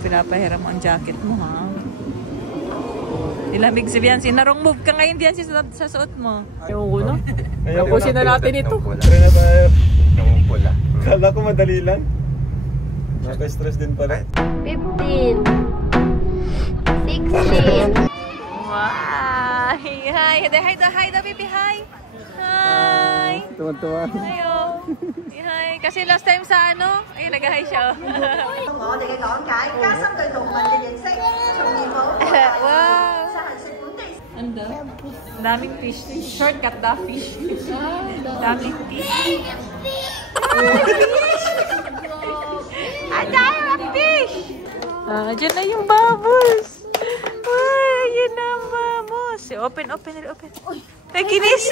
pinapahiram mo ang jacket mo, ha? Nilamig si Biancy. Narong move ka ngayon, Biancy, sa suot mo. Ewan ko na. Tapusin na natin ito. Try na tayo. Namupula. Kala ko madali lang. Naka-stress din pala. 15. 16. Wow! Hi! Hi, baby! Hi! Hi! Tuwan-tuwa. Ayo! Hi! Kasi last time sa ano, ayun, nag-hi siya. Wow! Ano? Daming fish. Shortcut da fish. Daming fish. Ang daming fish! Diyan na yung bubbles. Ay, yun na ang bubbles. Open. Ay, kinis!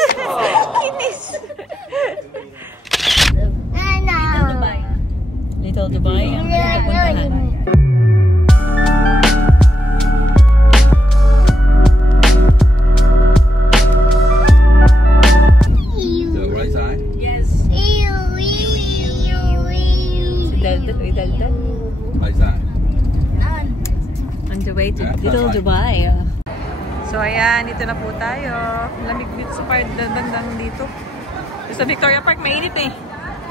Kinis! Little Dubai. Ang puntahan. On the way to Little Dubai. So ayan, dito na po tayo. Lamig dito sa part dandang dito. Sa Victoria Park, mainit eh.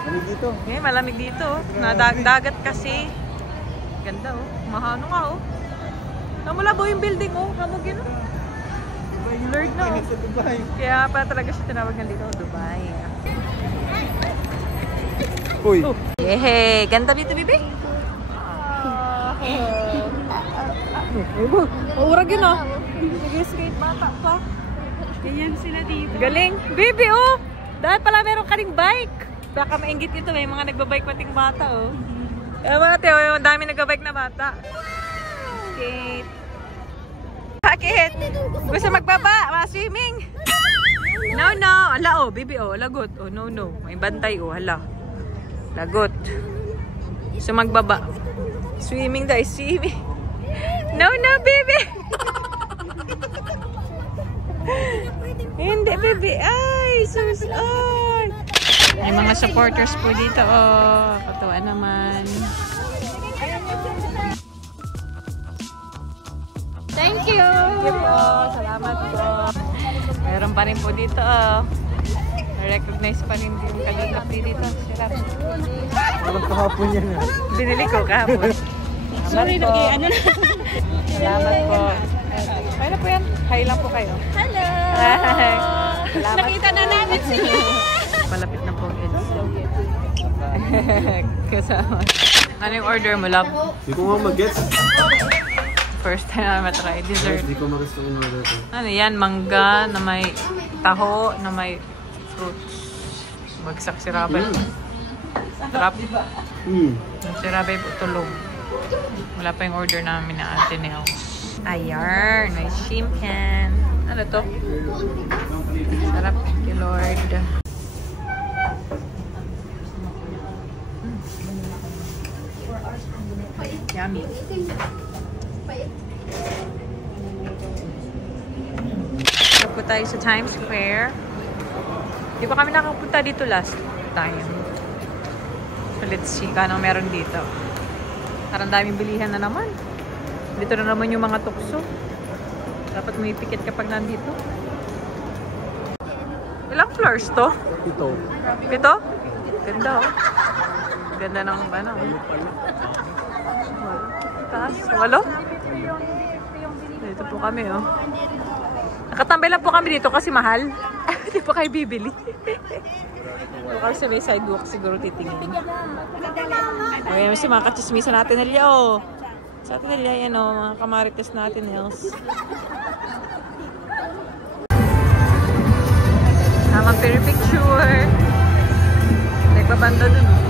Malamig dito. Okay, malamig dito. Dagat kasi. Ganda oh. Mahano nga oh. Namula po yung building oh. Hamog yun oh. Blurred na oh. Kaya pa talaga siya tinawag ng Little Dubai. Uy. Oh. Yehey! Ganda dito, bibi? Urag yun oh. Nag-skate bata pa. Ganyan sila dito. Galing. Bibi oh! Dahil pala meron ka ring bike. Baka mainggit ito. May mga nagbabike pating bata oh. Kaya mga teo, yung dami nagbabike na bata. Skate. Bakit? Gusto magbaba? Swimming? No. Ala oh, bibi oh. Lagot. Oh, no. May bantay oh. Hala. Lagot. So magbaba. Swimming dahil swimming. No, baby. Hindi, baby. Ay, susun. May mga supporters po dito. Oh, katawa naman. Thank you. Salamat po. Meron pa rin po dito. Oh. Recognize pa rin yung kalingap dito. Sila. Walang kahapon yan. Binili ko kahapon. Sorry, ano na. Salamat po. Kaya na po yan. Hi lang po kayo. Hello! Salamat. Nakita na namin sila. Malapit na po. Kasama. Ano yung order mo, love? Hindi ko nga mag-gets. First time na matry. Dessert. Hindi ko mag-gusto yung order ko. Ano yan? Mangga na may taho, na may fruits. Bagsak si Rabay. Sarap. Si Rabay po tulog. Wala pa yung order namin na Ate Nels. Ayan, may shimpan. Ano to? Sarap. Thank you, Lord. Yummy. Ito po tayo sa Times Square. Di ba kami nakapunta dito last time? So let's see kung anong meron dito. Parang daming bilihan na naman. Dito na naman yung mga tukso. Dapat may pikit kapag nandito. Ilang floors to? Ito. Ito? Ganda oh. Ganda ng ano. Taas. Walo? Dito po kami oh. Nakatambay lang po kami dito kasi mahal. Hindi po kayo bibili. Kasi may sidewalk siguro titingin. Ayan, si mga kachismisa natin nila oh. Sa atin nila yan oh, mga kamarites natin else. Tamang pero picture. Nagbabanda dun oh.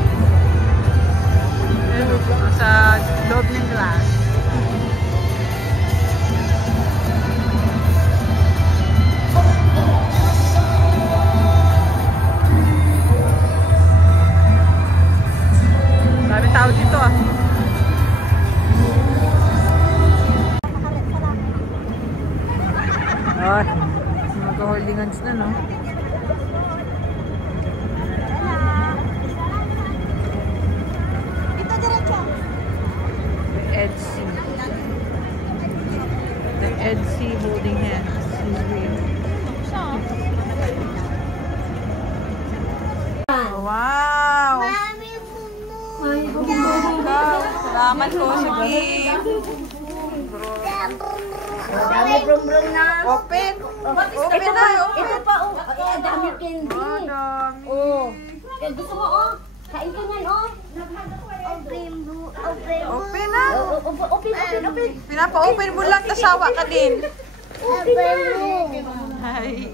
Sa loob ng glass. Dami tao dito ah. Ay, mga holding hands na no. Ito diretso. Etsy. Edsy holding hands. He's real. Wow! Salamat po sa gift. Dami brum-brum na. Open! Open na! Ito pa, oh. Ay, dami candy. Oh. Kaya gusto mo, oh. Kain ka yan, oh. Open na! Open. Pinapa-open mo lang, tasawa ka din. Hi.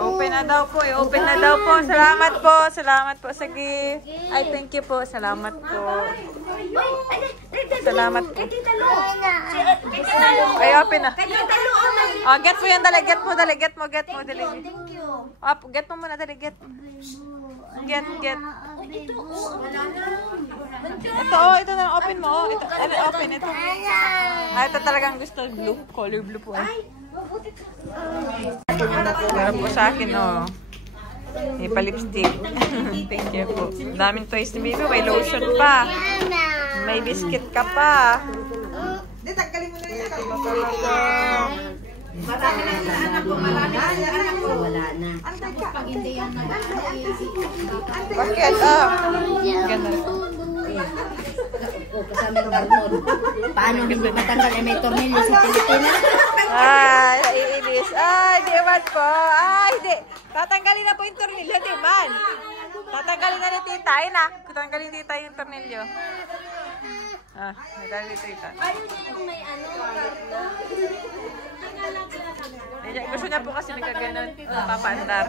Open na daw po. Open na daw po. Salamat po. Salamat po sa gift. Ay, thank you po. Salamat po. Salamat po. Ay, open na. Oh, get mo yan, dali. Get mo, dali. Get mo, get mo, dali. Oh, get mo muna, dali. Get. Get. Ito, oh. Ito na. Open mo, oh. Ito, open. Ito. Ah, ito talagang gusto. Blue. Color blue po, eh. Meron po sa akin, oh. May pa-lipstick. Thank you po. Daming toys ni baby. May lotion pa. May biscuit ka pa. Hindi, tagkalin mo na rin. Marami na yung anak ko. Marami na yung anak ko. Wala na. Pag hindi yan na. Bakit? Ah. Ganda. Kasama ng hormone. Paano hindi matanggal ay may tornilyo sa Pilipinas? Ay, naiinis. Ay, di man po. Ay, di. Tatanggalin na po yung tornilyo, di man. Tatanggalin na ni tita. Ayun na. Tatanggalin ni tita yung tornilyo. Ah, tatanggalin ni tita. May ano, Gusto niya po kasi nagkaganon. Papaandar.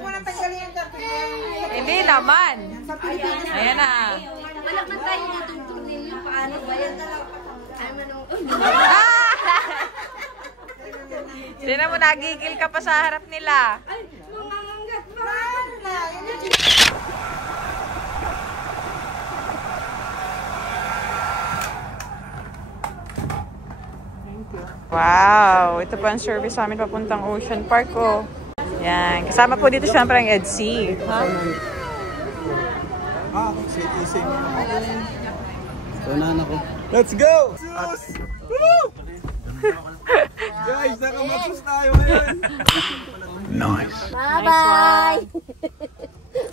Hindi naman. Ayan na. anak na tayo ditong tornilyo. Paano ba yan? Hindi na mo nagigil ka pa sa harap nila. Ay, manganggat pa. Wow! Ito po ang service namin papuntang Ocean Park, oh. Yan. Kasama po dito syempre ang Edsy. Ha? Easy. Tunahan ako. Let's go! Sus! Woo! Guys, nakamatsus tayo ngayon. Nice. Bye-bye!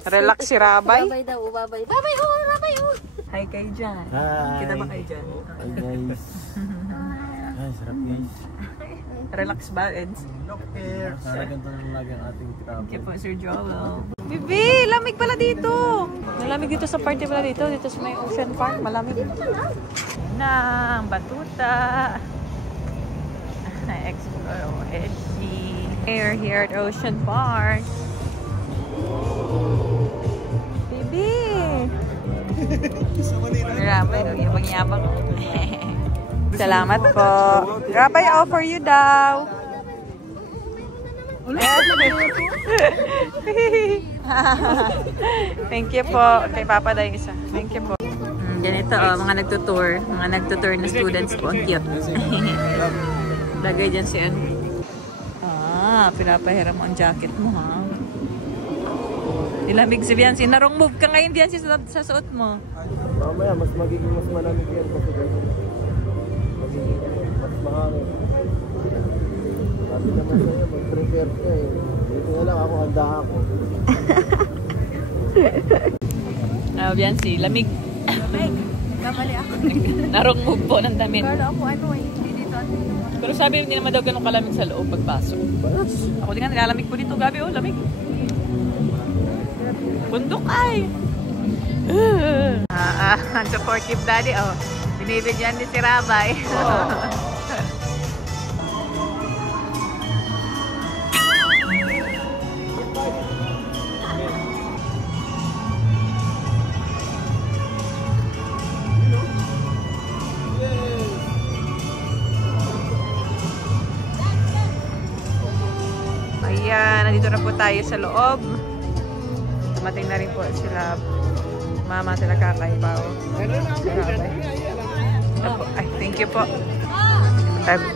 Relax si Rabay. Bye-bye daw, bye-bye. Bye-bye, oh! Bye-bye, oh! Hi kayo dyan. Hi. Kita ba kayo dyan? Hi guys. Ay, sarap guys. Relax ba, Eds? Sana ganito lang lagi ang ating travel. Thank you po, Sir Joel. Bibi, lamig pala dito. Malamig dito sa party pala dito. Dito sa may Ocean Park, malamig. Na, ang batuta. Explore Edsy. We're here at Ocean Park. Bibi! Grabe, yabang-yabang. Salamat po. Rabay, offer you daw. Thank you po. Kay Papa daw yung isa. Thank you po. Ganito, oh, mga nagtutour. Mga nagtutour na students po. Ang cute. Lagay dyan si ano. Ah, pinapahiram mo ang jacket mo, ha? Nilamig si Biancy. Narong move ka ngayon, Biancy, sa suot mo. Mamaya, mas magiging mas malamig yan kasi mas mahangin. Sabi naman sa'yo, mag-prepare ka eh. Dito na lang ako, handa ako. Biancy, lamig. Ay, kamali ako. Narong move po ng damit. Kala ako, ano eh, hindi dito. Pero sabi, hindi naman daw ganun kalamig sa loob pagpasok. Ako din nga, nilalamig po dito. Gabi, oh, lamig. Bundok ay. Ang supportive daddy, oh. Binibigyan din si Rabay. Ayan, nandito na po tayo sa loob. Dumating na rin po sila mama, sila kakay pa. Ay, thank you po.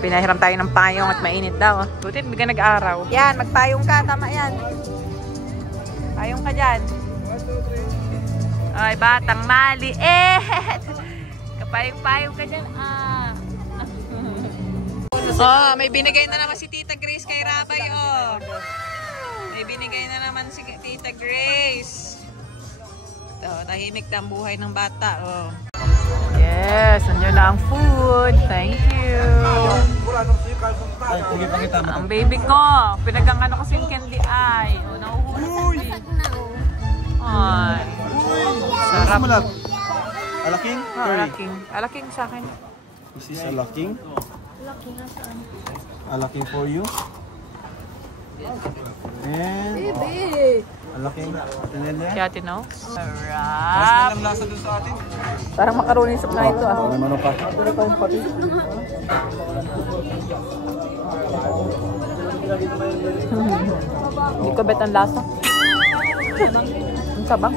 Pinahiram tayo ng payong at mainit daw. Buti, bigyan nag-araw. Yan, magpayong ka. Tama yan. Payong ka dyan. Ay, batang maliit. Kapayong-payong ka dyan. Ah. Oh, may binigay na naman si Tita Grace kay Rabay, oh. May binigay na naman si Tita Grace. Ito, tahimik na ang buhay ng bata, oh. Yes, nandiyan na ang food. Thank you. Ang baby ko, pinagkangano kasi yung candy eye. Oh, nauhulog. Ay. Sarap. Alaking? Alaking. Alaking sa akin. This is alaking. Alaking na saan? Alaking for you. And Baby! alaking. Kaya tinaw. Mas Sarap. malang lasa doon sa atin. Parang macaroni soup na ito, ah. Ano man pa? Hindi ko bet ang lasa. Ang sabang.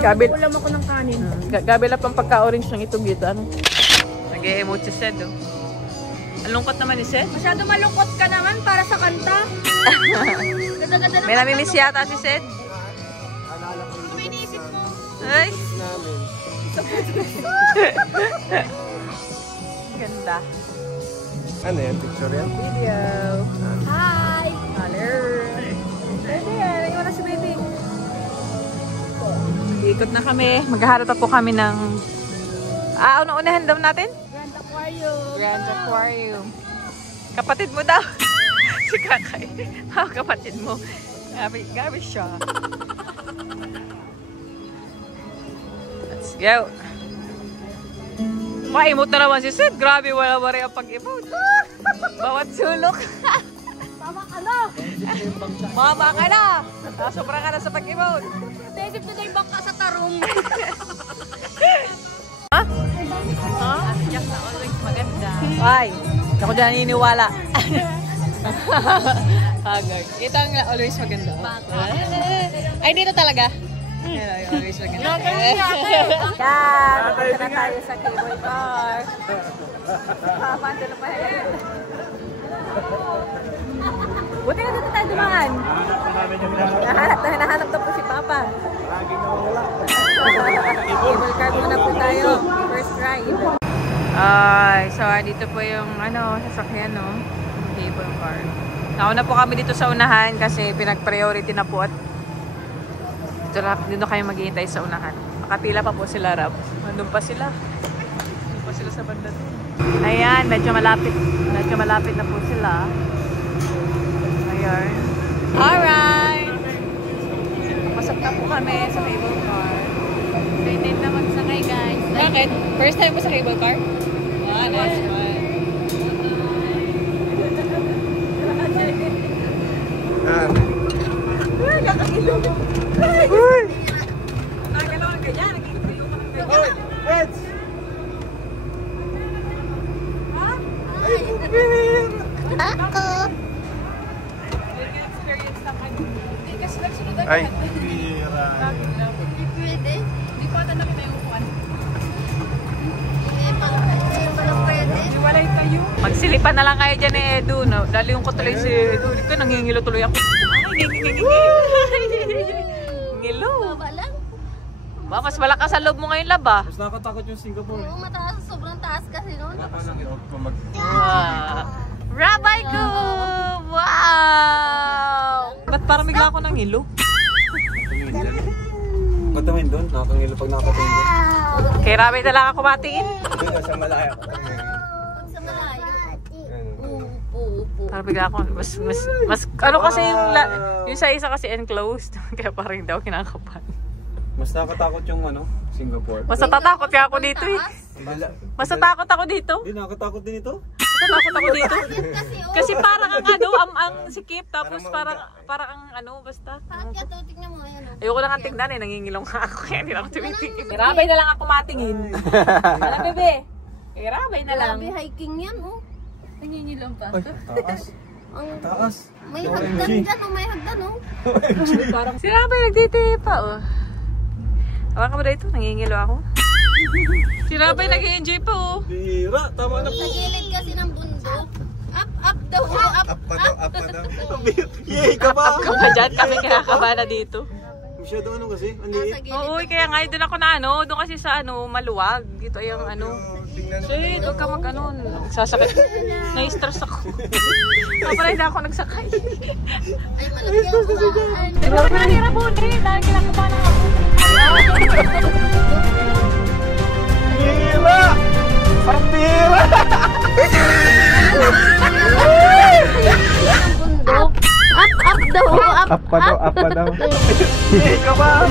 Gabi. Ulam ako ng kanin. Gabi lang pang pagka-orange ng itong gito. Ano? Nag-e-emote si Sed, oh. Ang lungkot naman ni Sed. Masyado malungkot ka naman para sa kanta. Ganda-ganda May namimiss yata si Sed. May iniisip mo. Ay! Ganda. Ano yan? Picture yan? Video. Hi! Hello. Baby, naiwan na si baby. Ikot na kami. Maghaharap pa po kami ng... una-unahan daw natin? Grand Aquarium. Grand Aquarium. Kapatid mo daw. Si Kakay. Kapatid mo. Gabi siya. Let's go. Ma-emote na naman si Sid. Grabe, wala-wala ang pag-emote. Bawat sulok. Tama ka na! Mama ka na. Sobra ka na sa pag-emote. Naisip ko na yung bangka sa tarong. Ha? Ha? Jack na always maganda. Ay, ako dyan naniniwala. Haggard. Ito ang always maganda. Ay, dito talaga. Always maganda. Yan, punta na tayo sa cable car. Papantalo pa yan. Buti na dito tayo dumaan. Nahanap na po si Papa. Cable car muna po tayo. First ride. Ay, so dito po yung sasakyan, no? Cable car. Nauna po kami dito sa unahan kasi pinag-priority na po at dito kayo maghihintay sa unahan. Nakapila pa po sila, Rab. Nandun pa sila. Nandun pa sila sa banda doon. Ayan, medyo malapit na po sila. Ayan. Alright! Pasok na po kami sa cable car. Excited na magsakay, guys. Bakit? First time mo sa cable car? Ah, nice one. Uy! Kakakilog! Uy! Nakagalaw ang ganyan. Nagkikilo ka ng ganyan. Hoy! Heads! Ha? Ako! Experience na kayo. Hindi kasi nagsunudan Ay, naman. bira. Hindi pwede. Hindi pa ata nakita yung upuan. Hindi pala pwede. Iwalay kayo. Magsilipan na lang kayo dyan ni Edu. No? Dali yung ko tuloy si Edu. Hindi ko nangingilo tuloy ako. Ngilo. Baba lang. Ba, mas malakas sa loob mo ngayon, Lab, ah. Mas nakatakot yung Singapore. Oo, mataas. Sobrang taas kasi noon. Rabay ko! Wow! Ba't parang bigla ako ng ngilo? Patumin doon. Nakakangilo pag nakapatumin doon. Kay Rabay na lang ako matiin. Doon, nasa malaya ko. Pag sa malayo. Upo. Parang bigla ako, mas ano kasi yung sa isa kasi enclosed. Kaya parang daw kinakabahan. Mas nakatakot yung Singapore. Mas natatakot kaya ako dito eh. Mas natakot ako dito. Hindi, nakakatakot din ito. Natakot ako dito. Kasi Kasi parang ang ang sikip tapos parang ang basta. Bakit ka to? Tingnan mo. Ayan. Ayoko na nga tingnan eh, nangingilong nga ako kaya hindi na ako tumitingin. Kay Rabay na lang ako matingin. Wala bebe. Kay Rabay na lang. Grabe hiking yan, oh. Nangingilang pa. Ay, taas. Ang Taas. may hagdan dyan, oh. May hagdan, oh. Parang si Rabay nagtitipa oh. Hawakan mo dito, nangingilo ako. Si Rabay nag-enjoy pa oh. Bira, tama na po. Sa gilid kasi ng bundok. Up daw, oh. Up pa daw. Yay ka pa! Up ka pa dyan, kami kinakaba na dito. Masyado kasi, ang Nasa liit. gilid. Oo, kaya nga doon ako na doon kasi sa maluwag. Dito yung Di tingnan. Shit, huwag ka mag-ano. Nagsasakit. Na-stress ako. Kapala hindi ako nagsakay. Ay, malaki ang kumain. Hindi ko na hirapon eh. Dahil kinakaba na ako. Pira! Ang pira! Bundok. Up daw. Up pa daw. Hihi ka pa?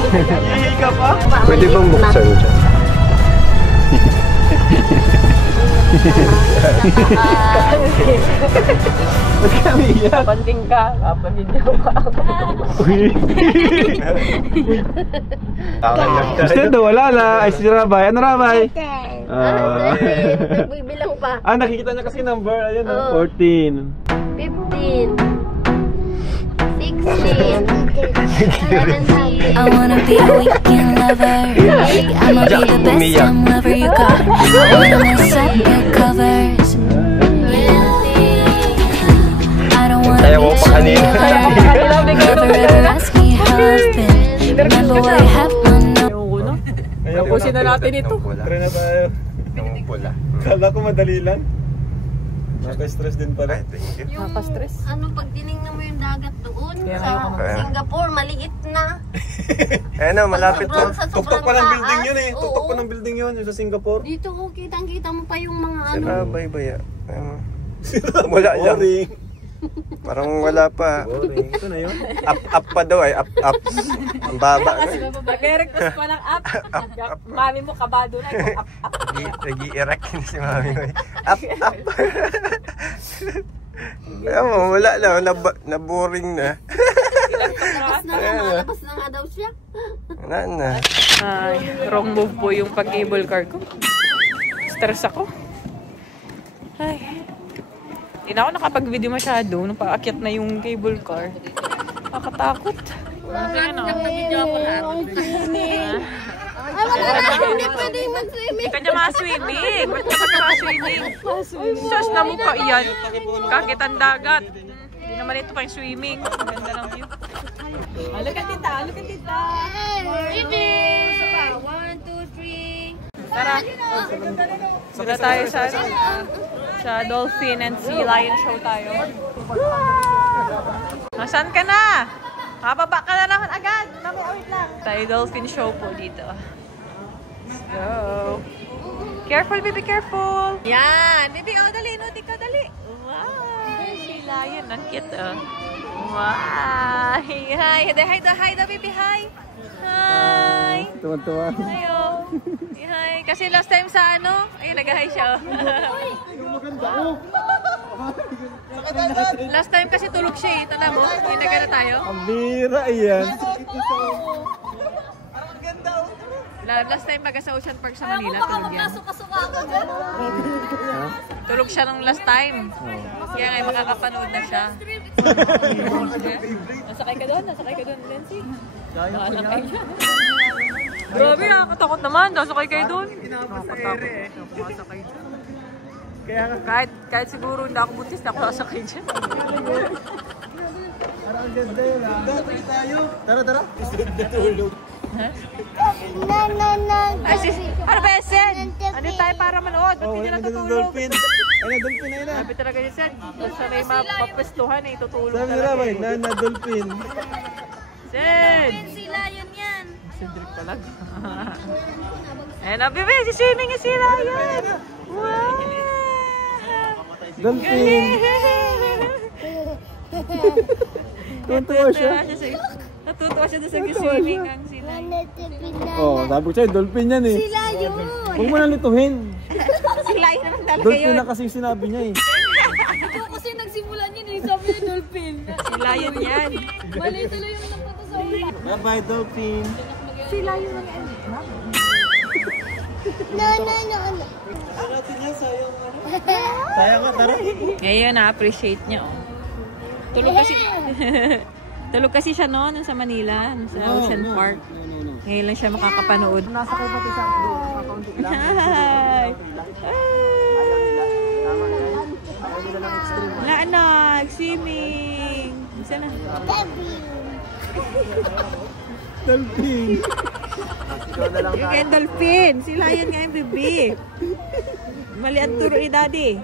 Pwede bang buksan dyan? Ba't kami iyak? Panding ka. Kapandin pa ako. Instead wala na. Ay si Rabay. Ano Rabay? Nagbibilang pa. Nakikita niya kasi number. Ayun 14. 15. 16. 17. I wanna be a weekend lover. I'ma be the best damn lover you got. I wanna mess up your covers. I don't wanna be a never ever ask me how I've been. Remember what I have on no. Tapusin na natin ito. Try na tayo. Pula. Kala ko madali lang. Nakaka-stress din pala. Nakaka-stress. Ano, pag tinignan mo yung dagat doon Kaya sa ngayon Singapore, maliit na. Eh no, malapit Sobrang- to. sa Tuktok sobrang pa ng taas. building yun eh. Tuktok pa Oo. ng building yun, yung sa Singapore. Dito ko kitang-kita mo pa yung mga ano. Baya. Wala lang. Boring. Parang wala pa. Boring. Ito na yun. Up pa daw ay up. Ang baba. Nag-request pa ng up. Mami mo kabado na. Ikaw up. Nag-i-erect si mami ko. Up. Ayaw mo, wala lang. Na-boring na. Nalabas na nga daw siya. Wala na. Ay, wrong move po yung pag-cable car ko. Stress ako. Ay. Hindi na ako nakapag-video masyado nung paakyat na yung cable car. Nakatakot. Nag-video ako lahat. Ay, wala hindi pwede mag-swimming. Hindi ka niya ma-swimming. Ba't ka ma-swimming? Sus na mo pa iyan. Kakit ang dagat. Hindi naman ito pa yung swimming. Ang ganda ng view. Look at tita. Ready? 1, 2, 3. Tara. Sila tayo sa Dolphin and Sea Lion show tayo. Nasaan ka na? Mababa ka na naman agad. Wait lang. Tayo Dolphin show po dito. Let's go. Careful, baby, careful. Yan. Baby, dali. No, di ka, dali. Wow. Sea Lion. Ang cute, Wow. Hi. Hi, baby. Hi. Hi. Tuwan-tuwa. Ayo. Hi. Kasi last time sa ayun, nag-hi siya. Last time kasi tulog siya eh. Tala mo, yung nagana tayo. Ang bira yan. Last time baga sa Ocean Park sa Manila, tulog yan. Tulog siya nung last time. Kaya ngayon makakapanood na siya. Nasakay ka doon, Nancy. Bahala kayo dyan. Grabe, nakakatakot naman. Nasakay kayo doon. Nakakatakot. Nakasakay dyan. Kahit siguro hindi ako buntis na ako sasakay dyan. Tara. Ay, ano ba, Sen? Andito tayo para manood. Ba't hindi natutulog? Dolphin. Dolphin na yun. Sabi talaga ni Sen. Basta may mapapwestuhan eh. Tutulog Sabi talaga Rabay, eh. Dolphin. Sen! Sila yun yan. Cedric talaga. Ayan na, bebe. Siswimming yung sila yan. Wow! Dolphin. Tuwan-tuwa siya. Natutuwa siya doon sa swimming ang sila. Oh, sabi ko sa'yo, dolphin yan eh. Sila yun. Huwag mo nang lituhin. Sila yun naman talaga Dolphin yun. na kasi sinabi niya eh. Ito kasi nagsimula niya eh. Sabi niya dolphin. Sila yun yan. Mali tuloy yung nagpatasabi. Bye-bye, dolphin. Sila yun ang end. No. Sayang nga, tara. Ngayon, na-appreciate niya. Oh. Tulog kasi siya noon sa Manila, sa Ocean Park. Ngayon lang siya makakapanood. Nasa ko pati sa akaunti lang. Hi! Na anak, swimming. Isa na. Dolphin. Yung dolphin. Sila yan nga yung bebe. Mali ang turo ni Daddy.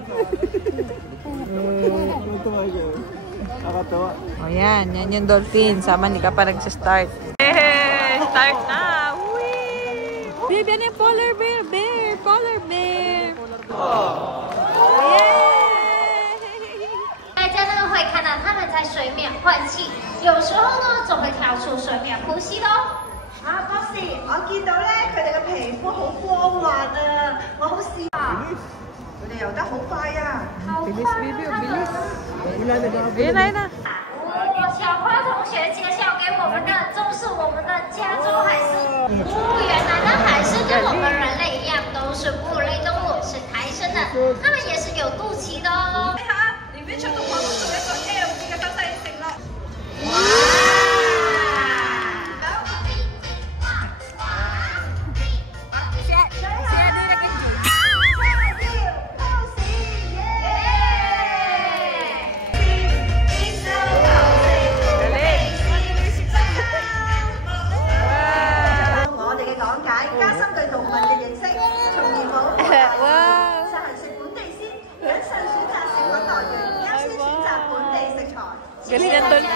Nakatawa. O yan yung dolphin. Sama ni ka pa nagsa-start. Start na! Whee! Baby, ano yung polar bear? Polar bear! Yay! 大家呢会看到它们在水面换气，有时候呢总会跳出水面呼吸的哦。博士，我見到咧佢哋嘅皮膚好光滑啊，我好羨慕。佢哋游得好快啊！ Bilis, baby, bilis. Ayun na. 小花同学介绍给我们的，这是我们的加州海狮。原来呢，海狮跟我们人类一样，都是哺乳类动物，是胎生的，它们也是有肚脐的哦。裏邊出到跑到做一個 L 字嘅手勢成啦。我哋嘅講解，加深對動物嘅認識，從而冇實行食本地鮮，謹慎選擇食品來源，優先選擇本地食材。 Galing ang dolphin.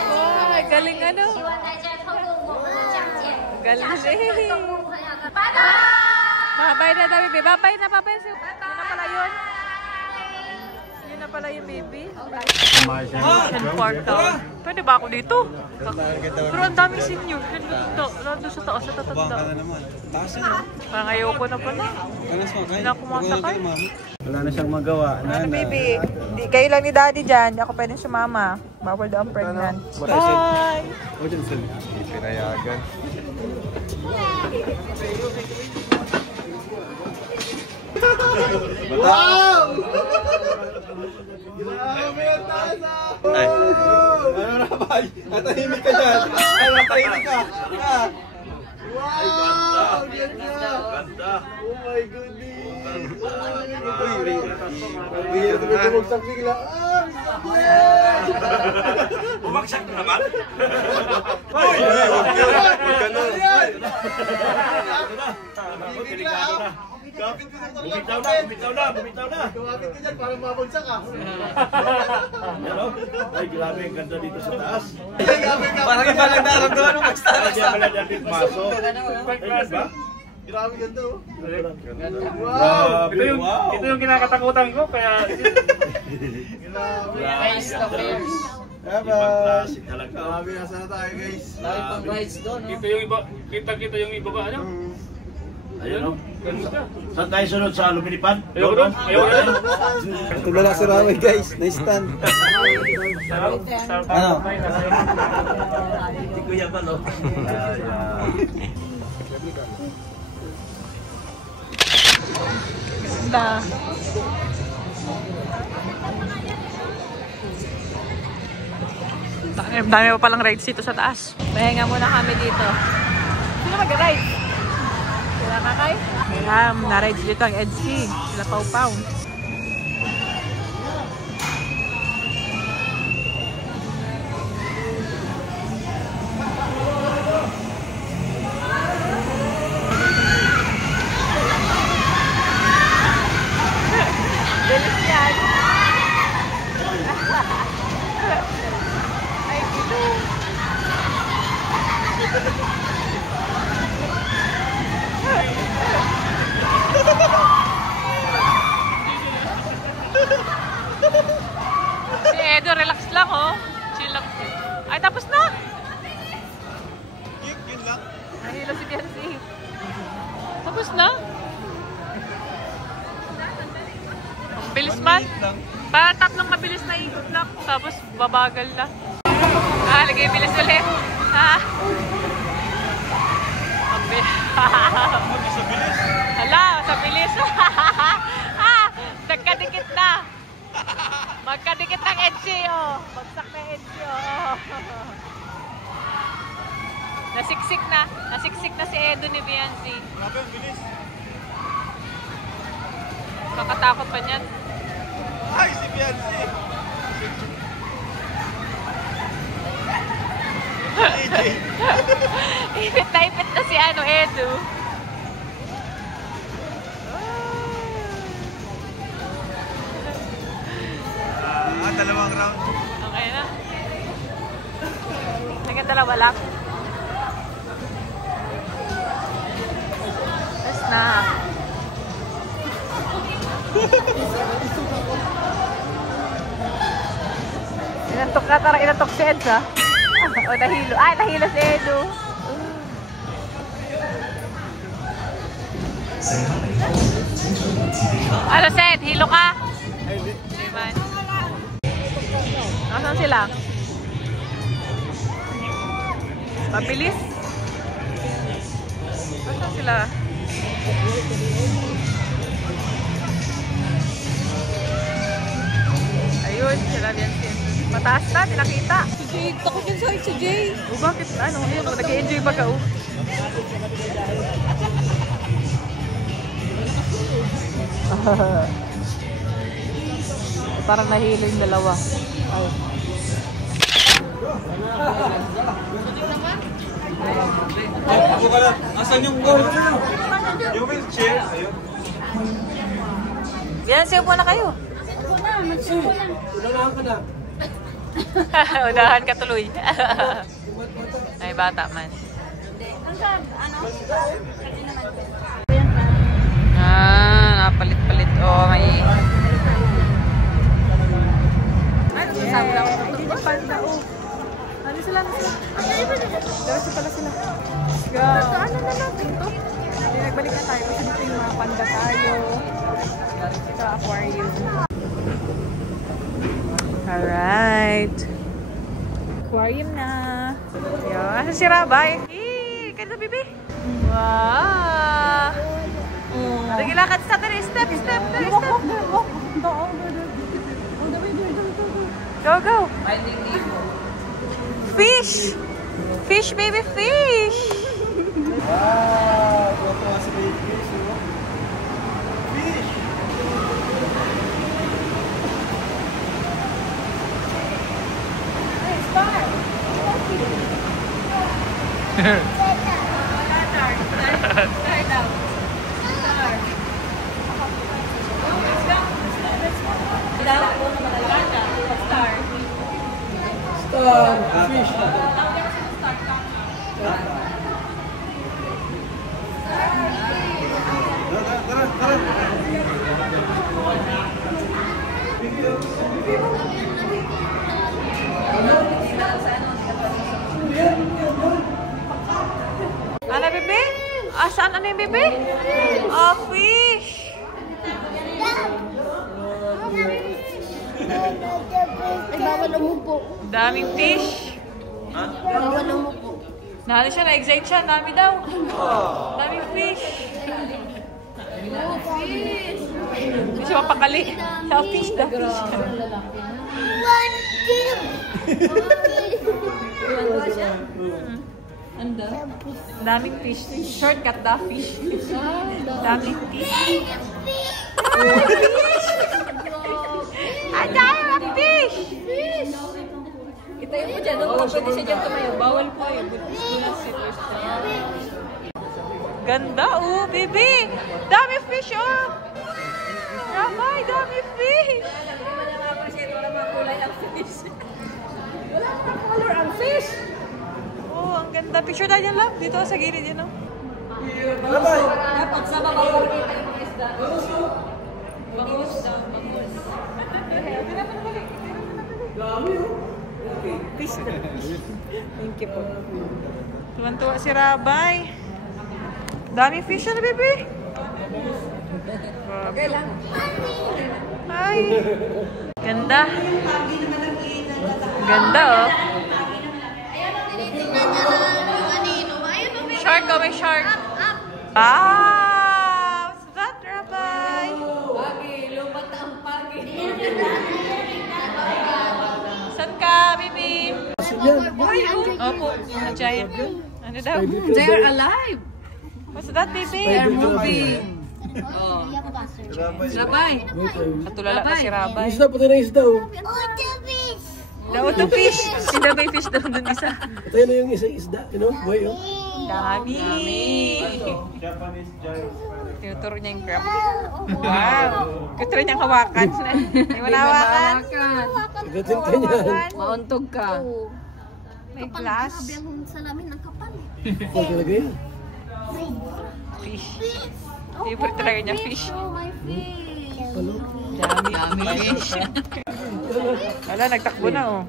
Galing ano? 希望大家透過我們的講解， Galing. 加深對動物朋友的拜拜。 Babay na daw, baby. Babay na. Yun na pala yun. Yun na pala yung baby. And Park Town. Pwede ba ako dito? Pero ang daming senior. Nandun sa taas, sa tatanda. Parang ayoko na pala. Hindi na ako makasakay. Wala na siyang magawa. Ano, baby? Kayo lang ni Daddy dyan. Di ako pwede sumama. Bawal daw ang pregnant. Bye! Pinayagan. Wow! Grabe ang taas ah! Ano na ba? Natahimik ka dyan! Ay, natahimik ka! Wow! Ganda! Oh my goodness! Bihira na bumagsak bigla. Bumagsak na naman? Uy! Huwag ganun! Bigla ah! Kapit ka sa Bumitaw na! Kumapit ka dyan para mabagsak ka. Ay, grabe ang ganda dito sa taas. Parang iba lang naramdaman nung magstara sa Wala dyan din maso. Grabe ganda oh. Wow! Ito yung kinakatakutan ko, kaya... Guys, the players. Grabe, nasa na tayo guys. Ito yung iba, kita yung iba ba, ano? Ayun o. Saan tayo sunod sa Lumilipad? Ayoko doon. Ito na lang si Ramay guys, na-stand. Ano? Hindi ko yaman o. Ganda. Dami pa palang rides dito sa taas. Pahinga muna kami dito. Sino mag-ride? Sila kakay? Na-rides dito ang Edski. Sila Pau-Pau. Bilis yan. Ay, dito. Si Edo, relax lang oh. Chill lang. Ay, tapos na. Yun lang. Nahilo si Biancy. Tapos na. Ang bilis man. Para tatlong mabilis na ikot lang. Tapos babagal na. Lagay bilis ulit. Ha? Ang bilis. Hala, sa bilis. Nagkadikit na. Magkadikit ng Edgy, oh. Bagsak na Edgy, oh. Nasiksik na. Nasiksik na si Edo ni Biancy. Grabe, ang bilis. Kakatakot pa niyan. Ay, si Biancy! Ipit na si Edo. dalawang round. Okay na. Hanggang dalawa lang. Tapos na. Inantok na, tara inantok si Eds, ha? O, nahilo. Ay, nahilo si Edu. Ano, Seth? Hilo ka? Hindi man. Nasaan sila? Mabilis? Nasaan sila? Ayun, sila yan. Mataas na, tinakita. Si Jay, takot yun sa'yo si Jay. O bakit? Ano? Ayun, nag-i-enjoy ba ka? Parang nahilo yung dalawa. Ay. Ako ka lang. Asan yung goal? Yung wheelchair? Ayun. Yan, siya po na kayo. Unahan ka na. Unahan ka tuloy. Ay, bata man. Napalit-palit. Oh, may... Ano sasabi lang? Hindi na panda, oh. Ano sila? Diretso pala sila. Go. Ano na natin to? Hindi, nagbalik na tayo. Kasi dito yung mga panda tayo. Sa aquarium. Alright. Aquarium na. Ayan. Asa si Rabay? Eee! Ganda, bibi. Wow! Lagi lakad sa tayo. Step, step, step. Go, go. Fish! Fish, baby, fish! Wow! Ito nga si baby fish, no? Fish! Hey, star! Star daw. Star. Let's go. Star. Star! Fish! Tara, tara! Ano, bebe? Saan ano yung bebe? Oh, fish! Ay, bawal umupo. Daming fish. Bawal umupo. Nahali siya, na-excite siya. Dami daw. Daming fish. Hindi siya mapakali. Fish na fish. One, two. Daming fish. Shortcut da fish. Daming fish. Ay, daming fish! Itayo po dyan. Pwede siya dyan tumayo. Bawal po yun. Ganda, oh, baby! Dami fish, oh! Ramay, dami fish! Wala mga kulay ang fish. Wala mga color ang fish! Oh, ang ganda. Picture tayo dyan lang. Dito sa gilid yan, oh. Dapat sa baba ko kita yung mga isda. Bangus daw, bangus. Dami, oh. Fish na. Thank you po. Tuwan-tuwa si Rabay. Dami fish na, baby. Okay lang. Hi. Ganda. Ganda, oh. Shark, oh, may shark. Wow! What's that, Rabay? Pagi, lumat ang pagi. Saan ka, baby? Opo, yung giant. Ano daw? They're alive. What's that, baby? They're moving. Oh. Rabay. Katulala pa si Rabay. Isda, pati na isda, oh. Daw ito fish. Sila ba yung fish daw dun isa? Ito na yung isda, you know? Boy, oh. Dami! Japanese giant spider. Tinuturo niya yung crab. Wow! Tinuturo niyang hawakan. Hindi mo nahawakan? Mauntog ka. May glass. Grabe ang salamin ng kapal. Fish. Favorite talaga niya fish. Oh, my fish. Dami fish. Wala, nagtakbo na oh.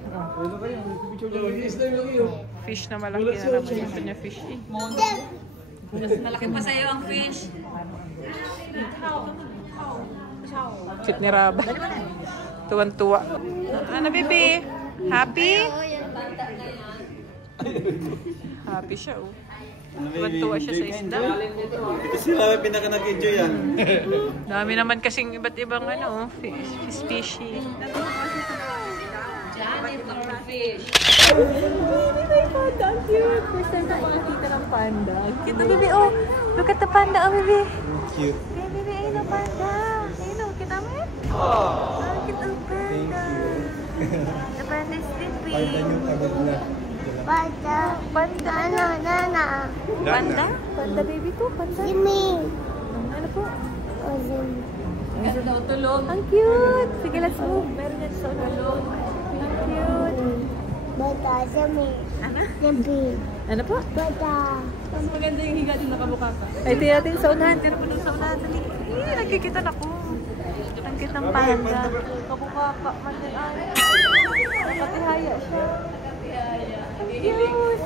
Fish na malaki na naman. Gusto niya fish eh. Mas malaki pa sa'yo ang fish. Sit ni Raba. Tuwan-tuwa. Ano, baby? Happy? Happy siya oh. Tuwan-tuwa siya sa isda. Ito sila pinaka nag-enjoy yan. Dami naman kasing iba't ibang ano, species. Fish. May panda. Ang cute. First time ko makakita ng panda. Cute na, baby. Oh, look at the panda. Oh, baby. Cute. Baby, ayun ang panda. Ayun o, kita mo yun? Oh, cute ang panda. The panda is sleeping. Panda yung tagod na. Panda. Panda. Nana. Panda? Panda, baby ko. Panda. Jimmy. Ano po? Oh, Jimmy. Ang cute. Sige, let's move. Meron yan sa tulog. Ang cute. Bata, Jimmy. Ano? Jimmy. Ano po? Bata. Mas maganda yung higa din nakabuka ka. Ay, tingnan natin sa unahan. Tira mo dun sa unahan. Nagkikita na ko. Ang cute ng panda. Kabuka ka. Mandin ay. Nakatihaya siya. Ang cute.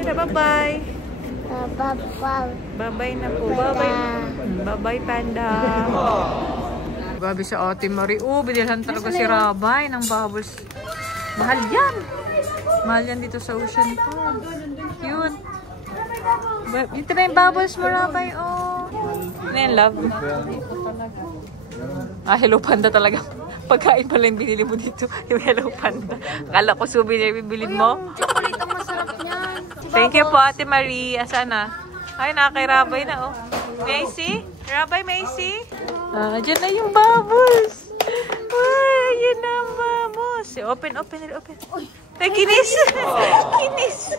Tira, bye-bye. Bye-bye na po. Bye-bye. Bye-bye, panda. Babi sa Ate Marie. Binilhan talaga si Rabay ng bubbles. Mahal yan. Mahal yan dito sa Ocean Park. Cute. Ito na yung bubbles mo, Rabay. Ano yan, love? Hello Panda talaga. Pagkain pala yung binili mo dito. Yung Hello Panda. Akala ko souvenir yung bibilin mo. Chocolate ang masarap niyan. Thank you po, Ate Marie. Asan na? Ay, nakakay Rabay na, oh. Macy? Rabay, Macy? Dyan na yung bubbles. Ay, yun na ang bubbles. Open. Ay, kinis. Kinis.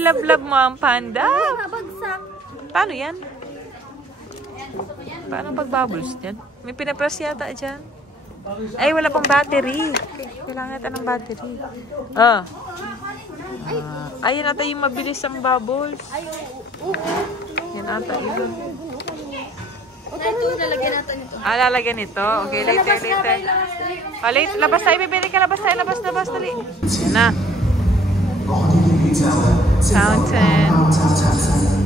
Love mo ang panda. Nabagsak. Paano yan? Paano pag-bubbles dyan? May pinapress yata dyan. Ay, wala pang battery. Kailangan natin ng battery. Ayun ata yung mabilis ang bubbles. Yan ata yun. Ito, lalagyan natin ito. Lalagyan ito. Okay, later. Labas tayo, bibili ka. Labas. Dali. Yan na. Fountain.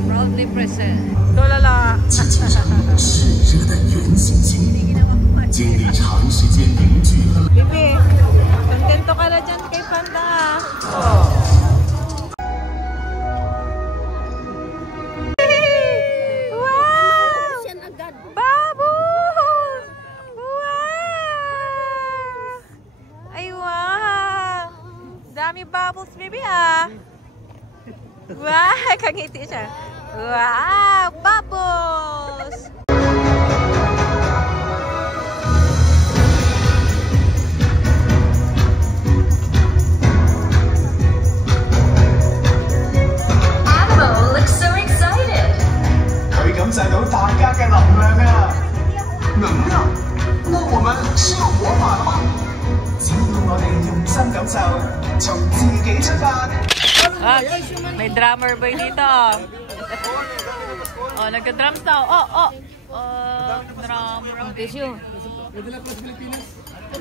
Proudly present. Lala. Bibi, kontento ka na dyan kay Panda. Bubbles, baby, Wow, kangiti siya. Wow, bubbles! Animal looks so excited. 佢感受到大家嘅能量啊！能量，那我們是要活法了嗎？只要我哋用心感受，從自己出發。May drummer boy dito. Nagka-drums daw. Drummer. Tissue.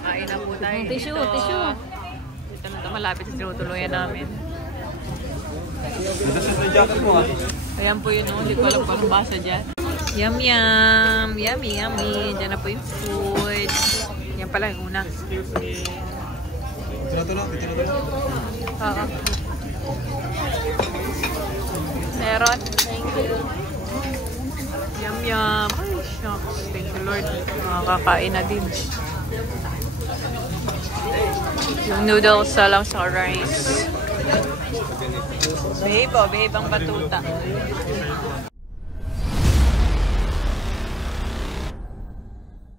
Kain na po tayo dito. Tissue. Dito na ito, malapit sa tinutuluyan namin. Ayan po yun, hindi ko alam kung anong basa dyan. Yummy. Dyan na po yung food. Yan pala yung una. Ito na. Oo. Meron. Thank you. Yum. Ay, shucks. Thank you, Lord. Makakain na din. Yung noodles lang sa rice. Babe ang batuta.